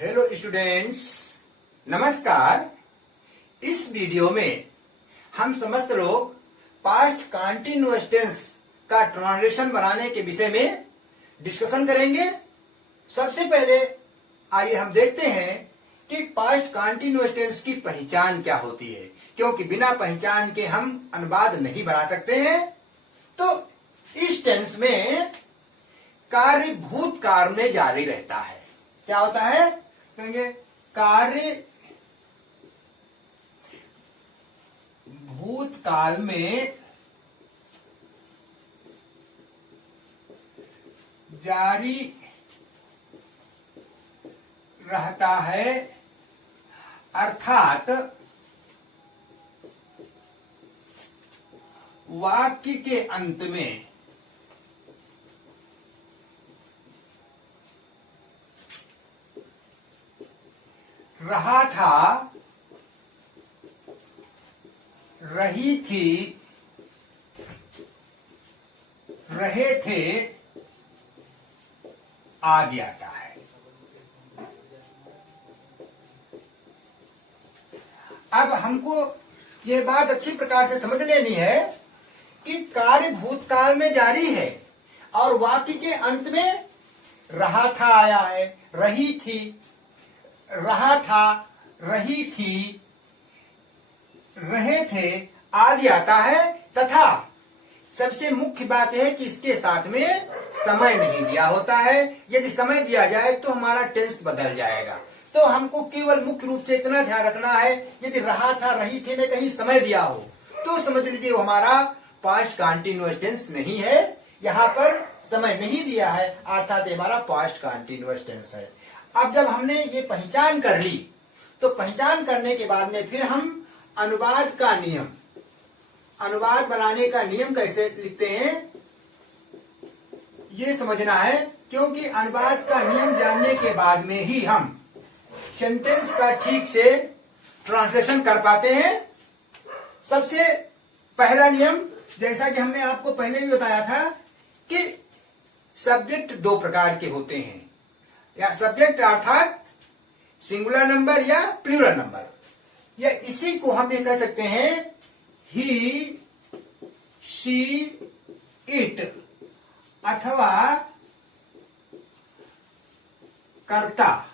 Hello students, नमस्कार। इस video में हम समस्त लोग पास्ट कंटीन्यूअस टेंस का ट्रांसलेशन बनाने के विषय में डिस्कशन करेंगे। सबसे पहले आइए हम देखते हैं कि पास्ट कंटीन्यूअस टेंस की पहचान क्या होती है, क्योंकि बिना पहचान के हम अनुवाद नहीं बना सकते हैं। तो इस टेंस में कार्य भूतकाल में जारी रहता है। क्या होता है? कहेंगे कार्य भूतकाल में जारी रहता है, अर्थात वाक्य के अंत में रहा था, रही थी, रहे थे आदि आता है। अब हमको ये बात अच्छी प्रकार से समझ लेनी है कि कार्य भूतकाल में जारी है और वाक्य के अंत में रहा था आया है, रही थी, रहा था, रही थी, रहे थे आदि आता है। तथा सबसे मुख्य बात है कि इसके साथ में समय नहीं दिया होता है। यदि समय दिया जाए तो हमारा टेंस बदल जाएगा। तो हमको केवल मुख्य रूप से इतना ध्यान रखना है, यदि रहा था, रही थी में कहीं समय दिया हो तो समझ लीजिए वो हमारा पास्ट कंटीन्यूअस टेंस नहीं है। यहाँ पर समय नहीं दिया है, अर्थात हमारा पास्ट कंटीन्यूअस टेंस है। अब जब हमने ये पहचान कर ली तो पहचान करने के बाद में फिर हम अनुवाद का नियम, अनुवाद बनाने का नियम कैसे लिखते हैं ये समझना है, क्योंकि अनुवाद का नियम जानने के बाद में ही हम सेंटेंस का ठीक से ट्रांसलेशन कर पाते हैं। सबसे पहला नियम, जैसा कि हमने आपको पहले भी बताया था कि सब्जेक्ट दो प्रकार के होते हैं, या सब्जेक्ट अर्थात सिंगुलर नंबर या प्लूरल नंबर, या इसी को हम ये कह सकते हैं ही, शी, इट अथवा कर्ता,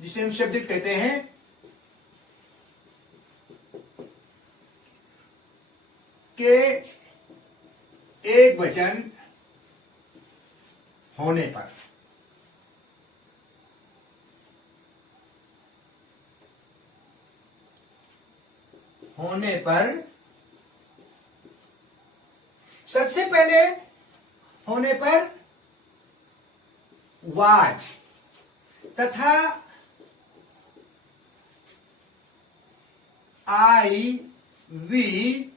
जिसे हम सब्जेक्ट कहते हैं। के एक वचन होने पर सबसे पहले होने पर वाज तथा आई, वी,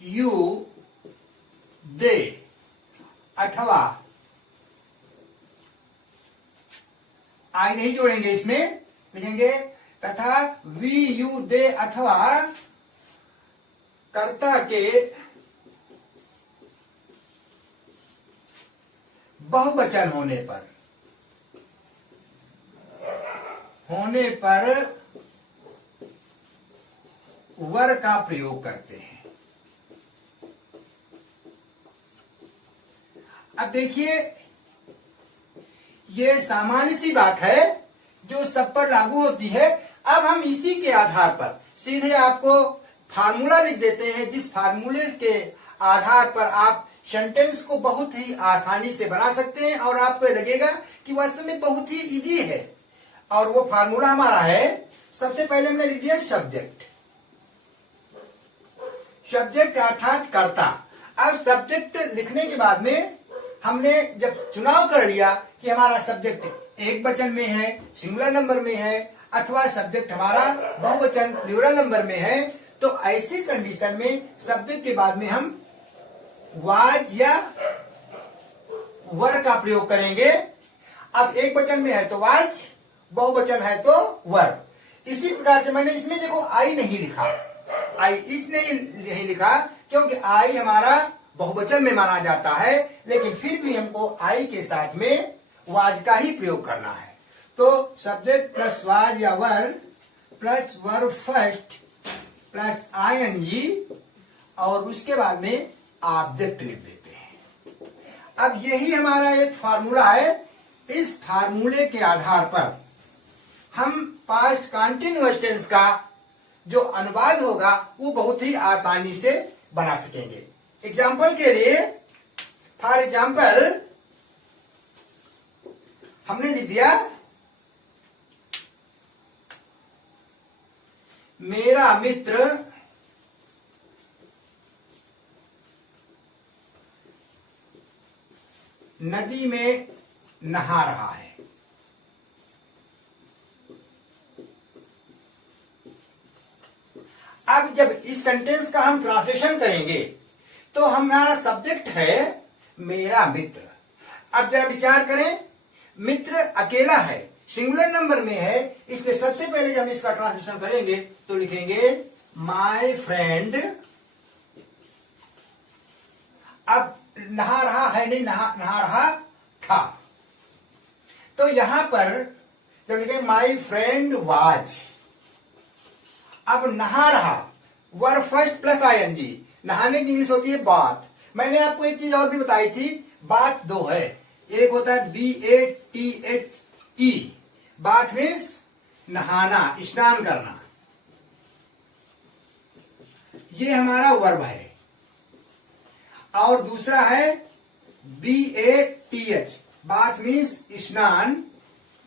यू, दे अथवा आई नहीं जोड़ेंगे, इसमें लिखेंगे तथा वी, यू, दे अथवा कर्ता के बहुवचन होने पर वर का प्रयोग करते हैं। अब देखिए, ये सामान्य सी बात है जो सब पर लागू होती है। अब हम इसी के आधार पर सीधे आपको फार्मूला लिख देते हैं, जिस फार्मूले के आधार पर आप सेंटेंस को बहुत ही आसानी से बना सकते हैं और आपको लगेगा कि वास्तव में बहुत ही इजी है। और वो फार्मूला हमारा है, सबसे पहले हमने लिख दिया सब्जेक्ट, सब्जेक्ट अर्थात कर्ता। अब सब्जेक्ट लिखने के बाद में हमने जब चुनाव कर लिया कि हमारा सब्जेक्ट एक वचन में है, सिंगुलर नंबर में है, अथवा सब्जेक्ट हमारा बहुवचन प्लूरल नंबर में है, तो ऐसी कंडीशन में सब्जेक्ट के बाद में हम वाज या वर का प्रयोग करेंगे। अब एक वचन में है तो वाज, बहुवचन है तो वर। इसी प्रकार से मैंने इसमें देखो आई नहीं लिखा, आई इसलिए नहीं लिखा क्योंकि आई हमारा बहुवचन में माना जाता है, लेकिन फिर भी हमको आई के साथ में वाज का ही प्रयोग करना है। तो सब्जेक्ट प्लस वाज या verb plus verb first plus I N G और उसके बाद में ऑब्जेक्ट लिख देते हैं। अब यही हमारा एक फार्मूला है। इस फार्मूले के आधार पर हम पास्ट कंटीन्यूअस टेंस का जो अनुवाद होगा वो बहुत ही आसानी से बना सकेंगे। एग्जाम्पल के लिए, फॉर एग्जाम्पल हमने लिख दिया मेरा मित्र नदी में नहा रहा है। अब जब इस सेंटेंस का हम ट्रांसलेशन करेंगे तो हमारा सब्जेक्ट है मेरा मित्र। अब जरा विचार करें, मित्र अकेला है, सिंगुलर नंबर में है, इसलिए सबसे पहले जब इसका ट्रांसलेशन करेंगे तो लिखेंगे माय फ्रेंड। अब नहा रहा है नहीं, नहा रहा था। तो यहां पर जब लिखे माय फ्रेंड वाज, अब नहा रहा वर्ब फर्स्ट प्लस आईएनजी, नहाने की इंग्लिश होती है बाथ। मैंने आपको एक चीज और भी बताई थी, बाथ दो है, एक होता है BATHE, बाथ मीन्स नहाना, स्नान करना, ये हमारा वर्ब है। और दूसरा है BATH, बाथ मीन्स स्नान,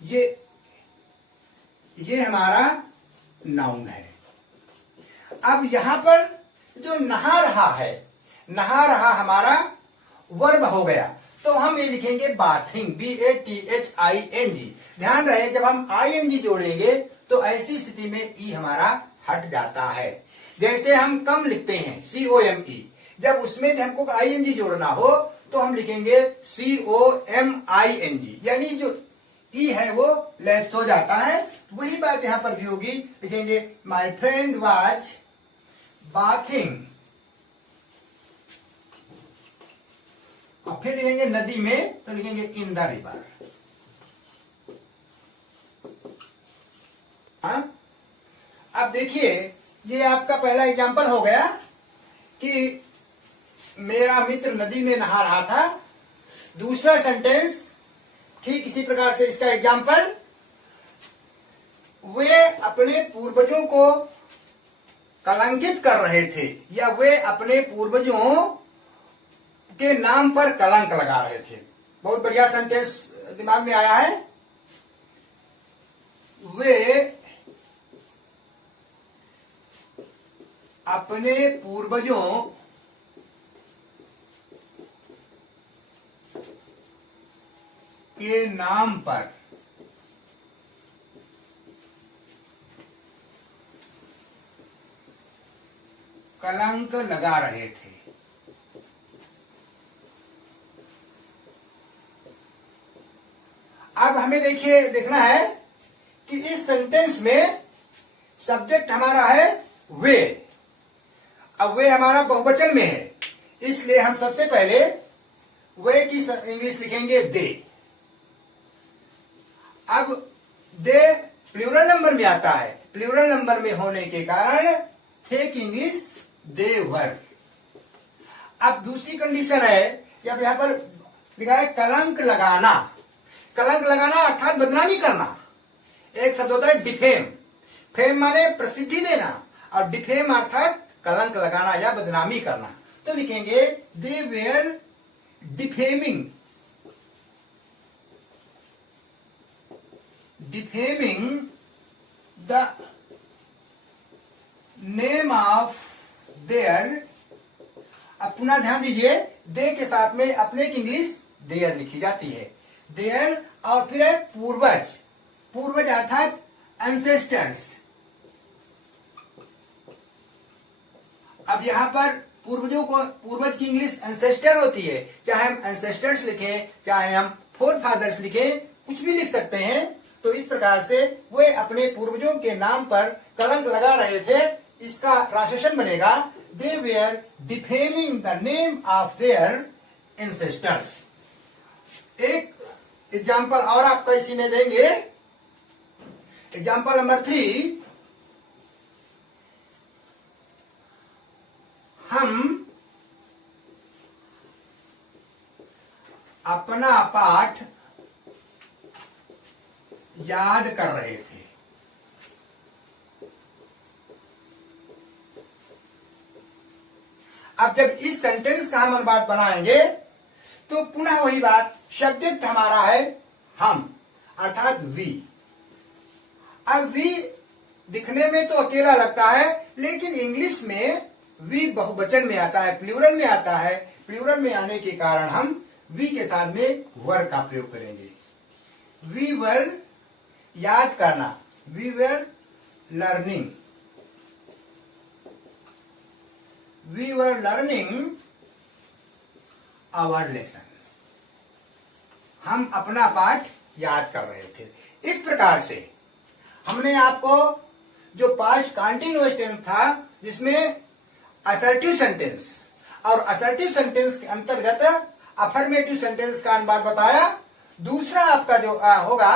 ये हमारा नाउन है। अब यहां पर जो नहा रहा है, नहा रहा हमारा वर्ब हो गया, तो हम ये लिखेंगे बाथिंग, BATHING। ध्यान रहे जब हम ING जोड़ेंगे तो ऐसी स्थिति में ई हमारा हट जाता है। जैसे हम कम लिखते हैं COME, जब उसमें हमको ING जोड़ना हो तो हम लिखेंगे COMING, यानी जो ई है वो लेफ्ट हो जाता है। वही बात यहां पर भी होगी, लिखेंगे माय फ्रेंड वाज बाथिंग, और फिर लिखेंगे नदी में तो लिखेंगे इन द रिवर। हाँ, अब देखिए ये आपका पहला एग्जाम्पल हो गया कि मेरा मित्र नदी में नहा रहा था। दूसरा सेंटेंस ठीक इसी प्रकार से, इसका एग्जाम्पल, वे अपने पूर्वजों को कलंकित कर रहे थे, या वे अपने पूर्वजों के नाम पर कलंक लगा रहे थे। बहुत बढ़िया सेंटेंस दिमाग में आया है। वे अपने पूर्वजों के नाम पर कलंक लगा रहे थे। अब हमें देखना है कि इस सेंटेंस में सब्जेक्ट हमारा है वे। अब वे हमारा बहुवचन में है, इसलिए हम सबसे पहले वे की इंग्लिश लिखेंगे दे। अब दे प्लूरल नंबर में आता है, प्लूरल नंबर में होने के कारण थे की इंग्लिश दे वर। अब दूसरी कंडीशन है, यहां पर लिखा है कलंक लगाना। कलंक लगाना अर्थात बदनामी करना। एक शब्द होता है डिफेम, फेम माने प्रसिद्धि देना, और डिफेम अर्थात कलंक लगाना या बदनामी करना। तो लिखेंगे they were defaming, defaming the name of their. अब पुनः ध्यान दीजिए, दे के साथ में अपने की इंग्लिश देयर लिखी जाती है, देयर, और फिर है पूर्वज, पूर्वज अर्थात एंसेस्टर्स। अब यहां पर पूर्वजों को, पूर्वज की इंग्लिश एंसेस्टर होती है, चाहे हम एंसेस्टर्स लिखें, चाहे हम फोर फादर्स लिखें, कुछ भी लिख सकते हैं। तो इस प्रकार से वे अपने पूर्वजों के नाम पर कलंक लगा रहे थे। इसका ट्रांसलेशन बनेगा they were defaming the name of their ancestors. एक एग्जाम्पल और आपका इसी में देंगे, एग्जाम्पल नंबर 3, हम अपना पाठ याद कर रहे थे। अब जब इस सेंटेंस का हम अनुवाद बनाएंगे तो पुनः वही बात, सब्जेक्ट हमारा है हम, अर्थात वी। अब वी दिखने में तो अकेला लगता है, लेकिन इंग्लिश में वी बहुवचन में आता है, प्लूरल में आता है। प्लूरल में आने के कारण हम वी के साथ में वर का प्रयोग करेंगे। वी वर याद करना, we were learning, we were learning our lesson. हम अपना पाठ याद कर रहे थे। इस प्रकार से हमने आपको जो पास्ट कंटीन्यूअस टेंस था, जिसमें असर्टिव सेंटेंस और असर्टिव सेंटेंस के अंतर्गत अफर्मेटिव सेंटेंस का अनुवाद बताया। दूसरा आपका जो होगा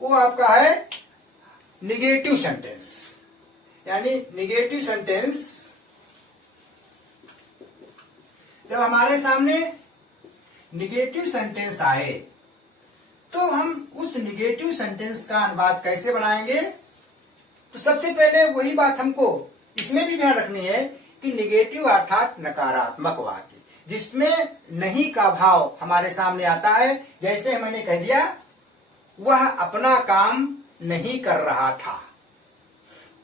वो आपका है निगेटिव सेंटेंस, यानी निगेटिव सेंटेंस जब हमारे सामने निगेटिव सेंटेंस आए तो हम उस निगेटिव सेंटेंस का अनुवाद कैसे बनाएंगे। तो सबसे पहले वही बात हमको इसमें भी ध्यान रखनी है कि निगेटिव अर्थात नकारात्मक वाक्य, जिसमें नहीं का भाव हमारे सामने आता है। जैसे मैंने कह दिया, वह अपना काम नहीं कर रहा था,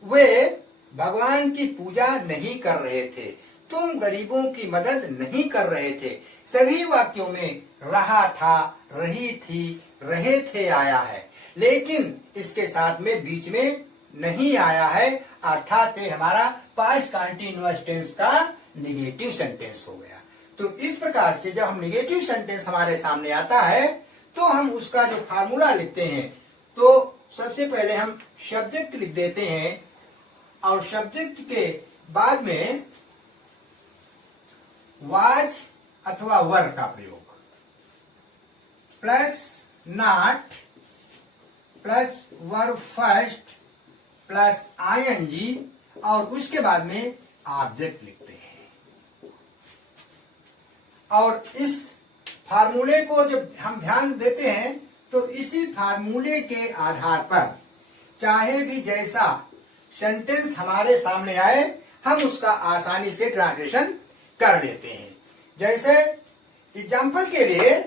वे भगवान की पूजा नहीं कर रहे थे, तुम गरीबों की मदद नहीं कर रहे थे। सभी वाक्यों में रहा था, रही थी, रहे थे आया है, लेकिन इसके साथ में बीच में नहीं आया है, अर्थात हमारा पास्ट कंटीन्यूअस टेंस का निगेटिव सेंटेंस हो गया। तो इस प्रकार से जब हम निगेटिव सेंटेंस हमारे सामने आता है तो हम उसका जो फार्मूला लिखते हैं, तो सबसे पहले हम सब्जेक्ट लिख देते हैं और सब्जेक्ट के बाद में वाज अथवा वर का प्रयोग, plus not plus verb first plus I N G, और उसके बाद में ऑब्जेक्ट लिखते हैं। और इस फार्मूले को जब हम ध्यान देते हैं तो इसी फार्मूले के आधार पर चाहे भी जैसा सेंटेंस हमारे सामने आए, हम उसका आसानी से ट्रांसलेशन कर लेते हैं। जैसे एग्जाम्पल के लिए,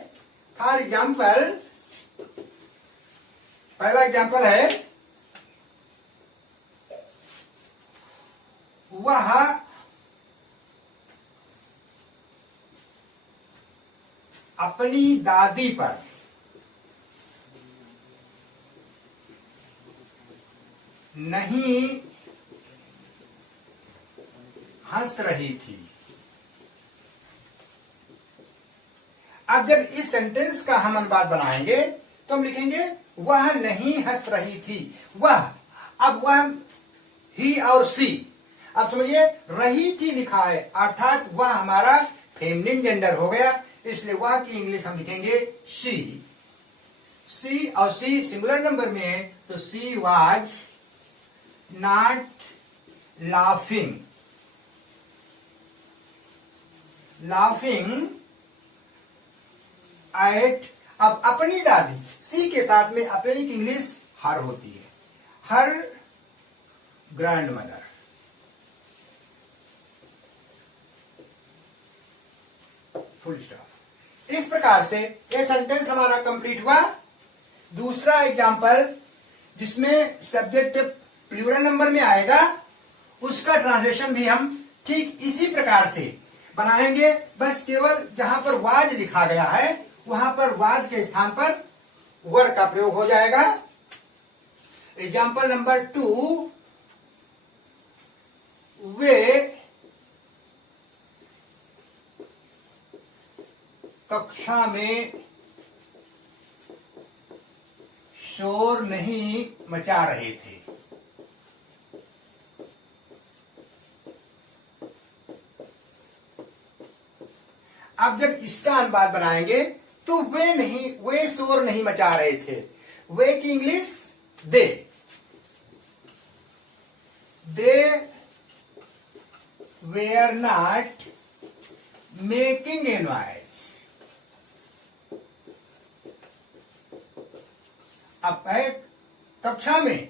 फॉर एग्जाम्पल, पहला एग्जाम्पल है, वह अपनी दादी पर नहीं हंस रही थी। अब जब इस सेंटेंस का हम अनुवाद बनाएंगे तो हम लिखेंगे वह नहीं हंस रही थी। वह, अब वह ही और सी, अब समझिए रही थी लिखा है, अर्थात वह हमारा फेमिनिन जेंडर हो गया, इसलिए वह की इंग्लिश हम लिखेंगे शी। सी और सी सिंगुलर नंबर में है, तो she was not laughing, laughing at, अब अपनी दादी, सी के साथ में अपनी की इंग्लिश हर होती है, हर ग्रैंड मदर। Full stop. इस प्रकार से ये सेंटेंस हमारा कंप्लीट हुआ। दूसरा एग्जांपल जिसमें सब्जेक्ट प्लूरल नंबर में आएगा, उसका ट्रांसलेशन भी हम ठीक इसी प्रकार से बनाएंगे, बस केवल जहां पर वाज लिखा गया है वहां पर वाज के स्थान पर वर का प्रयोग हो जाएगा। एग्जाम्पल नंबर 2, वे कक्षा में शोर नहीं मचा रहे थे। अब जब इसका अनुवाद बनाएंगे तो वे शोर नहीं मचा रहे थे, वे की English they, they were not making a noise. अब है कक्षा में,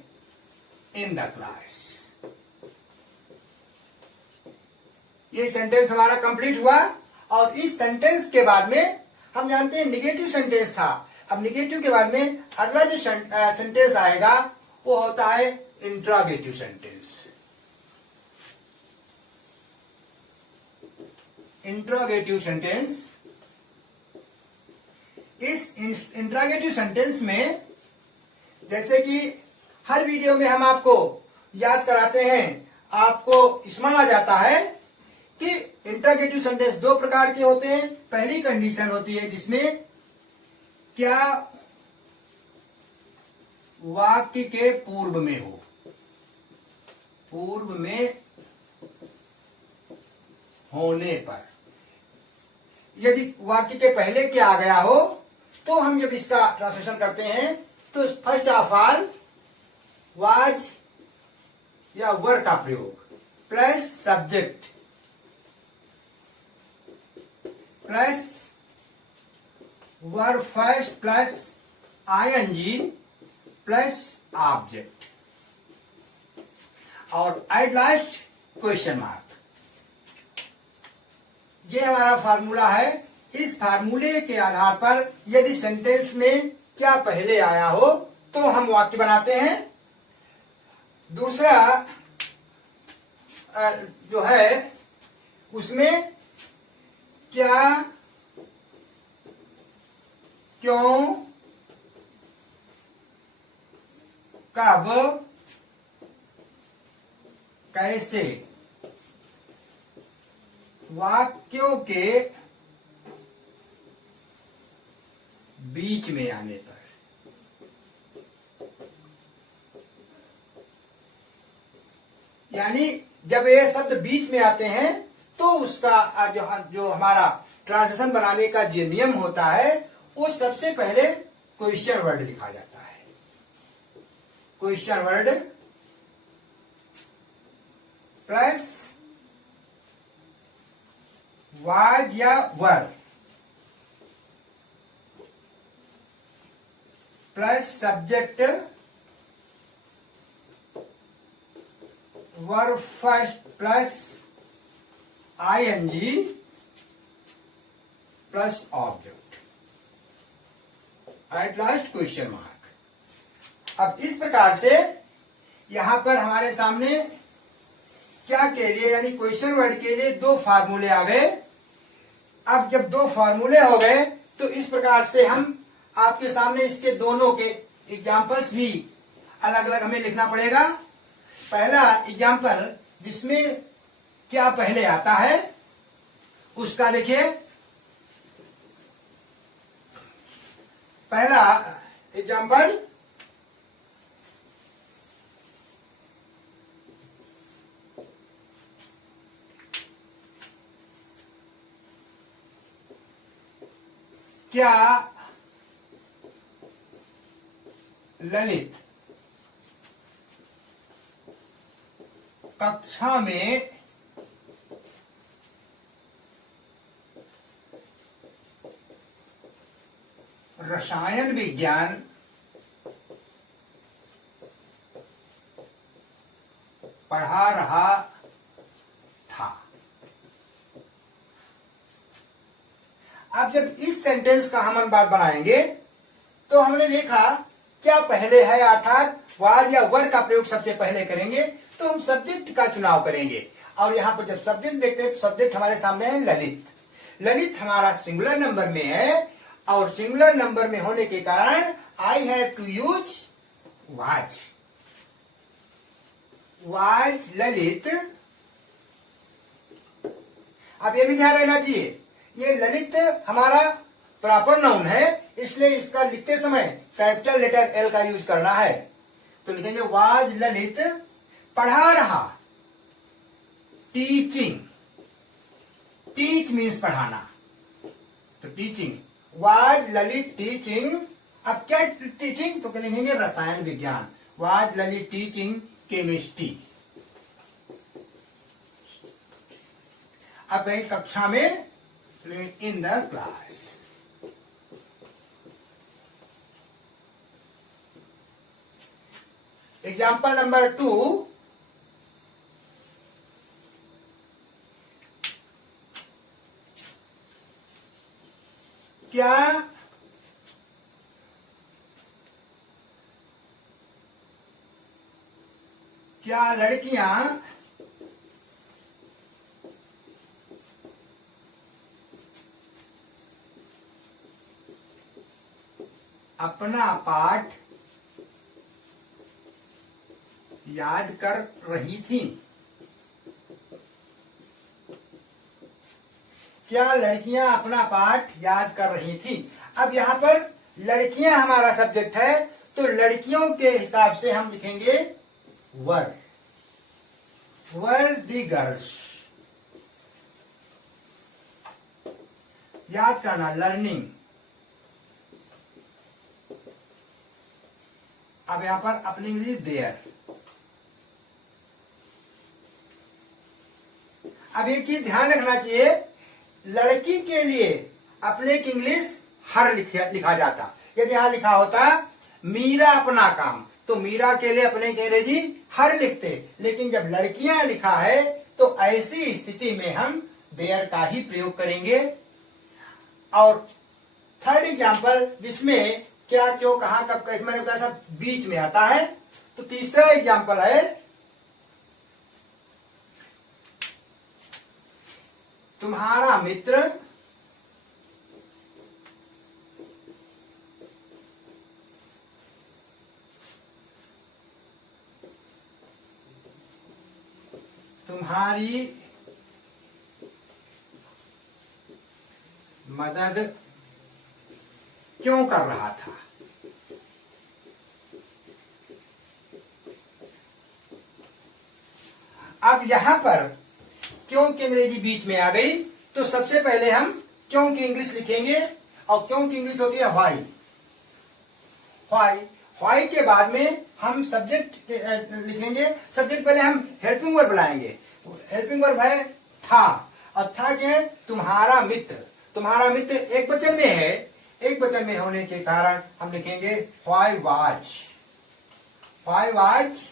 इन द क्लास। ये सेंटेंस हमारा कंप्लीट हुआ। और इस सेंटेंस के बाद में हम जानते हैं निगेटिव सेंटेंस था। अब निगेटिव के बाद में अगला जो सेंटेंस आएगा वो होता है इंट्रोगेटिव सेंटेंस। इंट्रोगेटिव सेंटेंस, इस इंट्रोगेटिव सेंटेंस में जैसे कि हर वीडियो में हम आपको याद कराते हैं, आपको स्मरण आ जाता है कि इंट्रोगेटिव सेंटेंस दो प्रकार के होते हैं। पहली कंडीशन होती है जिसमें क्या वाक्य के पूर्व में हो, पूर्व में होने पर। यदि वाक्य के पहले क्या आ गया हो तो हम जब इसका ट्रांसलेशन करते हैं तो फर्स्ट ऑफ ऑल वाज या वर का प्रयोग plus subject plus were first plus I N G plus object और एट लास्ट क्वेश्चन मार्क। ये हमारा फार्मूला है। इस फार्मूले के आधार पर यदि सेंटेंस में क्या पहले आया हो तो हम वाक्य बनाते हैं। दूसरा जो है उसमें क्या, क्यों, कब, कैसे, वाक्यों के बीच में आने पर। यानी जब ये शब्द बीच में आते हैं तो उसका जो हमारा ट्रांसलेशन बनाने का जो नियम होता है वो सबसे पहले क्वेश्चन वर्ड लिखा जाता है। क्वेश्चन वर्ड प्लस वाज या were plus subject were first plus I N G plus object at last question mark. अब इस प्रकार से यहां पर हमारे सामने क्या के लिए यानी क्वेश्चन वर्ड के लिए दो फार्मूले आ गए। अब जब दो फार्मूले हो गए तो इस प्रकार से हम आपके सामने इसके दोनों के एग्जाम्पल्स भी अलग अलग हमें लिखना पड़ेगा। पहला एग्जाम्पल जिसमें क्या पहले आता है उसका देखिए। पहला एग्जाम्पल क्या ललित कक्षा में रसायन विज्ञान पढ़ा रहा था। अब जब इस सेंटेंस का हम अनुवाद बनाएंगे तो हमने देखा क्या पहले है अर्थात वाज या वर का प्रयोग सबसे पहले करेंगे तो हम सब्जेक्ट का चुनाव करेंगे। और यहां पर जब सब्जेक्ट देखते हैं तो सब्जेक्ट हमारे सामने है ललित। ललित हमारा सिंगुलर नंबर में है और सिंगुलर नंबर में होने के कारण I have to use was. Was Lalit. अब ये भी ध्यान रहना चाहिए ये ललित हमारा प्रॉपर नाउन है इसलिए इसका लिखते समय कैपिटल लेटर एल का यूज करना है। तो लिखेंगे वाज ललित पढ़ा रहा। टीचिंग, टीच मीन्स पढ़ाना तो टीचिंग। Was Lalit teaching. अब क्या टीचिंग तो लिखेंगे रसायन विज्ञान। Was Lalit teaching chemistry. अब गए कक्षा में, in the class. Example number 2, क्या लड़कियां अपना पाठ याद कर रही थी? क्या लड़कियां अपना पाठ याद कर रही थी? अब यहां पर लड़कियां हमारा सब्जेक्ट है, तो लड़कियों के हिसाब से हम लिखेंगे वर द गर्ल्स। याद करना, लर्निंग। अब यहां पर अपनी इंग्लिश देयर। अब एक चीज ध्यान रखना चाहिए, लड़की के लिए अपने की इंग्लिश हर लिखा जाता। यदि यहां लिखा होता मीरा अपना काम, तो मीरा के लिए अपने की अंग्रेजी हर लिखते, लेकिन जब लड़कियां लिखा है तो ऐसी स्थिति में हम देयर का ही प्रयोग करेंगे। और थर्ड एग्जाम्पल, जिसमें क्या, क्यों, कहां, कब, कैसे, मैंने बताया था बीच में आता है। तो तीसरा एग्जाम्पल है, तुम्हारा मित्र तुम्हारी मदद क्यों कर रहा था? अब यहां पर क्यों की अंग्रेजी बीच में आ गई, तो सबसे पहले हम क्यों की इंग्लिश लिखेंगे, और क्यों की इंग्लिश होती है व्हाई। व्हाई के बाद में हम सब्जेक्ट लिखेंगे। सब्जेक्ट पहले हम हेल्पिंग वर्ब लाएंगे। हेल्पिंग वर्ब है था, अब था क्या है, तुम्हारा मित्र। तुम्हारा मित्र एक वचन में है, एक वचन में होने के कारण हम लिखेंगे why was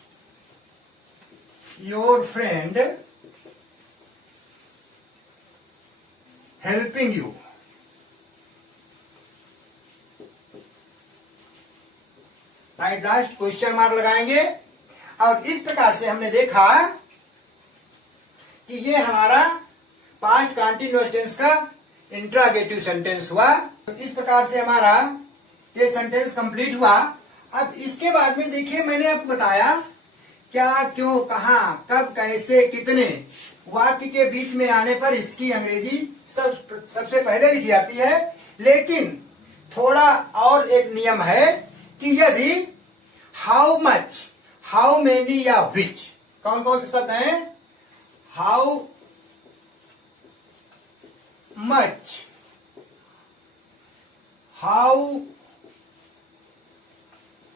your friend helping you. Right, last question mark लगाएंगे। और इस प्रकार से हमने देखा कि ये हमारा पास्ट कंटीन्यूअस टेंस का इंट्रोगेटिव सेंटेंस हुआ। तो इस प्रकार से हमारा ये सेंटेंस कंप्लीट हुआ। अब इसके बाद में देखिए, मैंने आपको बताया क्या, क्यों, कहां, कब, कैसे, कितने वाक्य के बीच में आने पर इसकी अंग्रेजी सबसे पहले लिखी जाती है। लेकिन थोड़ा और एक नियम है कि यदि हाउ मच, हाउ मेनी या विच, कौन कौन से शब्द हैं, हाउ मच, हाउ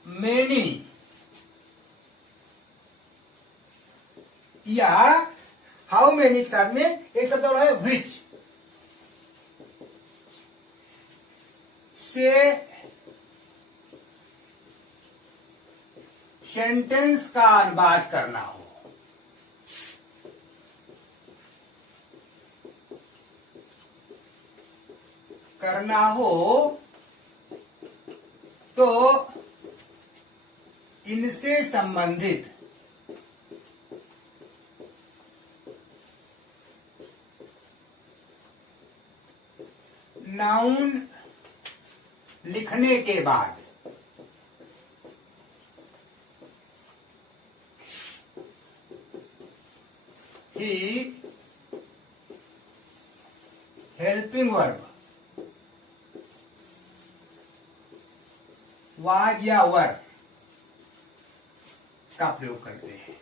मेनी या हाउ मेनी के साथ में एक शब्द और है विच, से सेंटेंस का अनुवाद करना हो तो इनसे संबंधित नाउन लिखने के बाद ही हेल्पिंग वर्ब वाज या वर का प्रयोग करते हैं।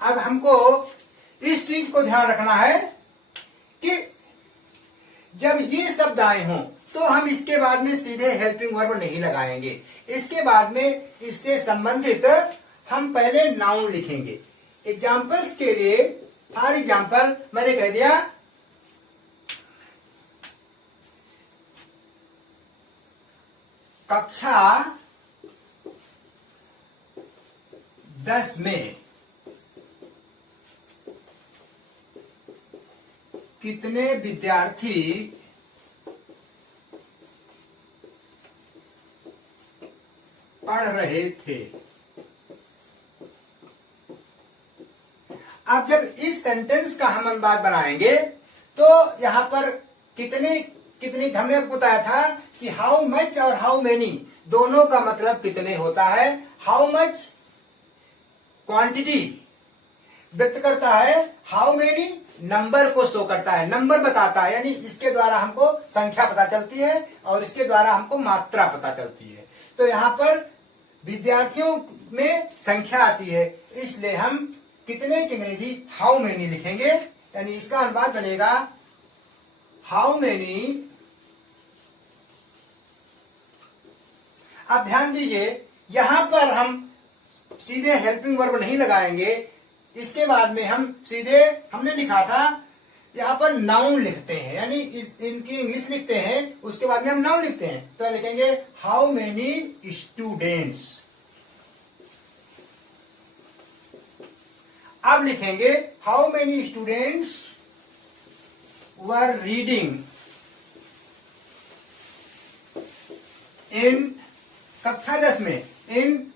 अब हमको इस चीज को ध्यान रखना है कि जब ये शब्द आए हों तो हम इसके बाद में सीधे हेल्पिंग वर्ब नहीं लगाएंगे। इसके बाद में इससे संबंधित हम पहले नाउन लिखेंगे। एग्जाम्पल्स के लिए, फॉर एग्जाम्पल मैंने कह दिया कक्षा 10 में कितने विद्यार्थी पढ़ रहे थे। अब जब इस सेंटेंस का हम अनुवाद बनाएंगे तो यहां पर कितने कितनी हमने आपको बताया था कि हाउ मच और हाउ मेनी दोनों का मतलब कितने होता है। हाउ मच क्वांटिटी व्यक्त करता है, हाउ मेनी नंबर को शो करता है, नंबर बताता है, यानी इसके द्वारा हमको संख्या पता चलती है और इसके द्वारा हमको मात्रा पता चलती है। तो यहाँ पर विद्यार्थियों में संख्या आती है, इसलिए हम कितने की अंग्रेजी हाउ मेनी लिखेंगे, यानी इसका अनुवाद बनेगा हाउ मेनी। आप ध्यान दीजिए यहां पर हम सीधे हेल्पिंग वर्ब नहीं लगाएंगे। इसके बाद में हम सीधे, हमने लिखा था यहां पर नाउन लिखते हैं, यानी इनकी इंग्लिश लिखते हैं, उसके बाद में हम नाउन लिखते हैं। तो लिखेंगे हाउ मेनी स्टूडेंट्स। अब लिखेंगे how many students were reading in कक्षा 10 में, इन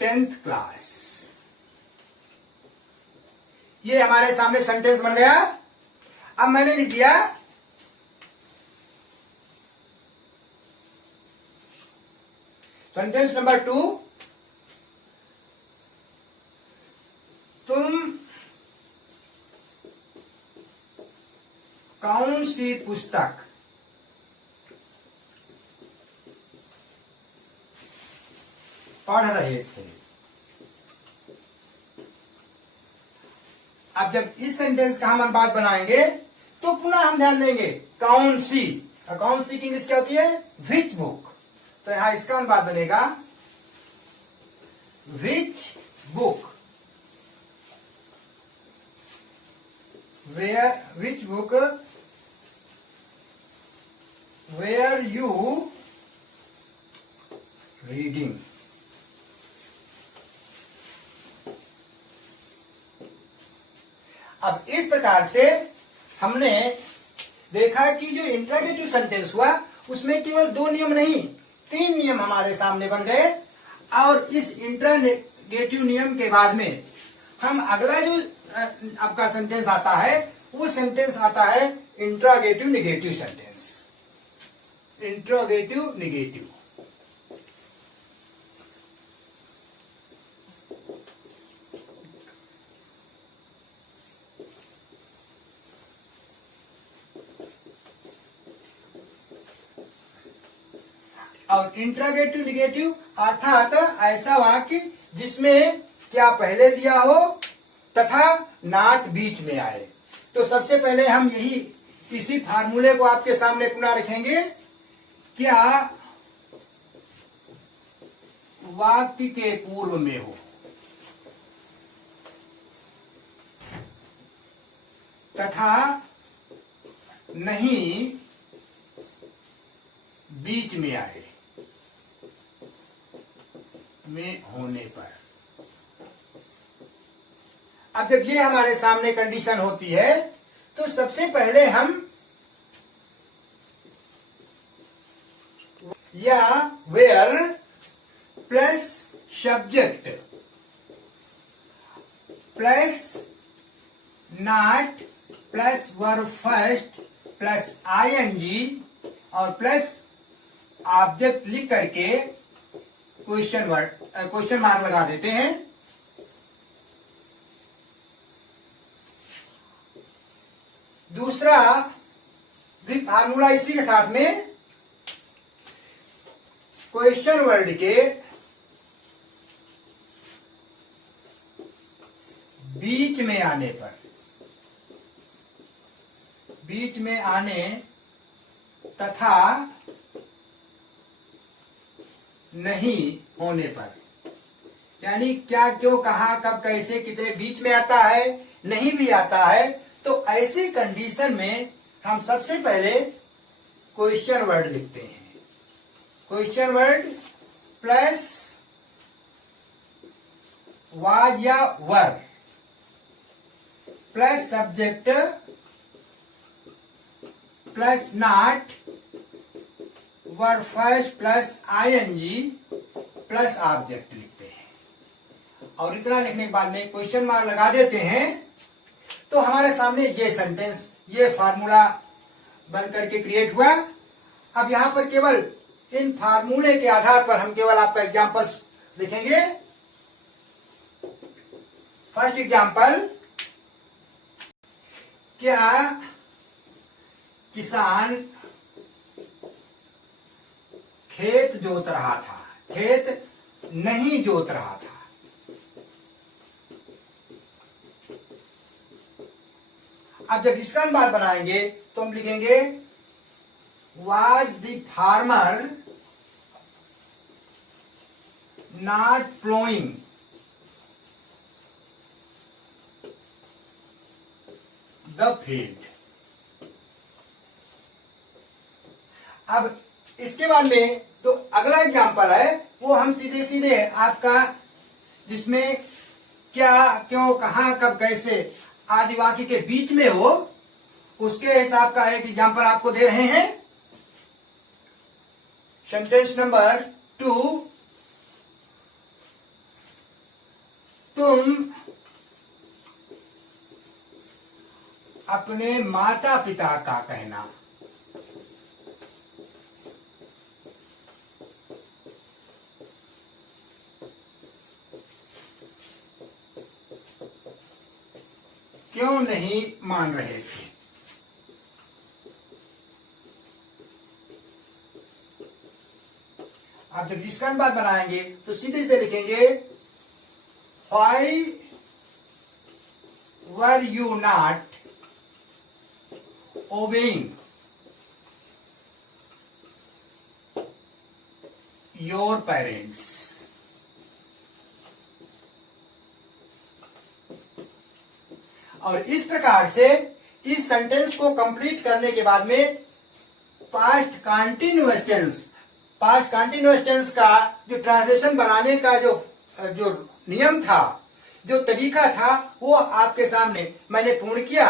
10th क्लास। ये हमारे सामने सेंटेंस बन गया। अब मैंने लिख दिया सेंटेंस नंबर 2, तुम कौन सी पुस्तक पढ़ रहे थे। अब जब इस सेंटेंस का हम अनुवाद बनाएंगे तो पुनः हम ध्यान देंगे कौन सी, और कौन सी की इंग्लिश क्या होती है, विच बुक। तो यहां इसका अनुवाद बनेगा which book, which book were you reading. अब इस प्रकार से हमने देखा कि जो इंट्रोगेटिव सेंटेंस हुआ उसमें केवल 2 नियम नहीं 3 नियम हमारे सामने बन गए। और इस इंट्रोगेटिव नियम के बाद में हम अगला जो आपका सेंटेंस आता है वो सेंटेंस आता है interrogative negative sentence. Interrogative negative, और इंट्रोगेटिव निगेटिव अर्थात ऐसा वाक्य जिसमें क्या पहले दिया हो तथा नाट बीच में आए। तो सबसे पहले हम इसी फार्मूले को आपके सामने पुनः रखेंगे। क्या वाक्य के पूर्व में हो तथा नहीं बीच में आए में होने पर। अब जब ये हमारे सामने कंडीशन होती है तो सबसे पहले हम या were plus subject plus not plus verb first plus I N G और प्लस ऑब्जेक्ट लिख करके क्वेश्चन मार्क लगा देते हैं। दूसरा भी फार्मूला इसी के साथ में क्वेश्चन वर्ड के बीच में आने पर बीच में आने तथा नहीं होने पर, यानी क्या, क्यों, कहां, कब, कैसे, कितने, बीच में आता है, नहीं भी आता है, तो ऐसी कंडीशन में हम सबसे पहले क्वेश्चन वर्ड लिखते हैं। क्वेश्चन वर्ड प्लस वाज या were plus subject plus not, verb first plus I N G plus object लिखते हैं। और इतना लिखने के बाद में क्वेश्चन मार्क लगा देते हैं, तो हमारे सामने ये सेंटेंस, ये फार्मूला बन करके क्रिएट हुआ। अब यहां पर केवल इन फार्मूले के आधार पर हम केवल आपका एग्जाम्पल्स लिखेंगे। फर्स्ट एग्जाम्पल, क्या किसान खेत जोत रहा था, खेत नहीं जोत रहा था। अब जब इसका अनुवाद बनाएंगे तो हम लिखेंगे was the farmer not ploughing the field. अब इसके बाद में तो अगला एग्जाम्पल है वो हम सीधे सीधे आपका, जिसमें क्या, क्यों, कहां, कब, कैसे आदि वाक्य के बीच में हो, उसके हिसाब का एक एग्जाम्पल आपको दे रहे हैं। सेंटेंस नंबर 2, तुम अपने माता पिता का कहना क्यों नहीं मान रहे थे। आप जब इसका अनुवाद बनाएंगे तो सीधे सीधे लिखेंगे why were you not obeying your parents. और इस प्रकार से इस सेंटेंस को कंप्लीट करने के बाद में पास्ट कंटिन्यूअस टेंस का जो ट्रांसलेशन बनाने का जो नियम था, जो तरीका था, वो आपके सामने मैंने पूर्ण किया।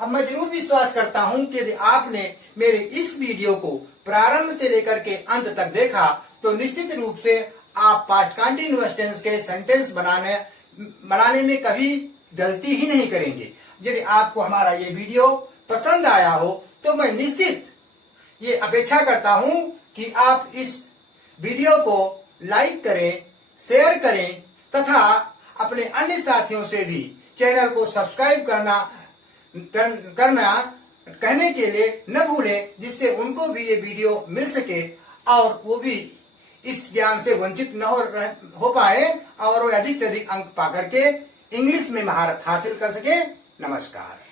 अब मैं जरूर विश्वास करता हूं कि यदि आपने मेरे इस वीडियो को प्रारंभ से लेकर के अंत तक देखा तो निश्चित रूप से आप पास्ट कंटिन्यूअस टेंस के सेंटेंस बनाने में कभी गलती ही नहीं करेंगे। यदि आपको हमारा ये वीडियो पसंद आया हो तो मैं निश्चित ये अपेक्षा करता हूं कि आप इस वीडियो को लाइक करें, शेयर करें तथा अपने अन्य साथियों से भी चैनल को सब्सक्राइब करना कहने के लिए न भूलें, जिससे उनको भी ये वीडियो मिल सके और वो भी इस ज्ञान से वंचित न हो पाए और वो अधिक से अधिक अंक पा करके इंग्लिश में महारत हासिल कर सके। नमस्कार।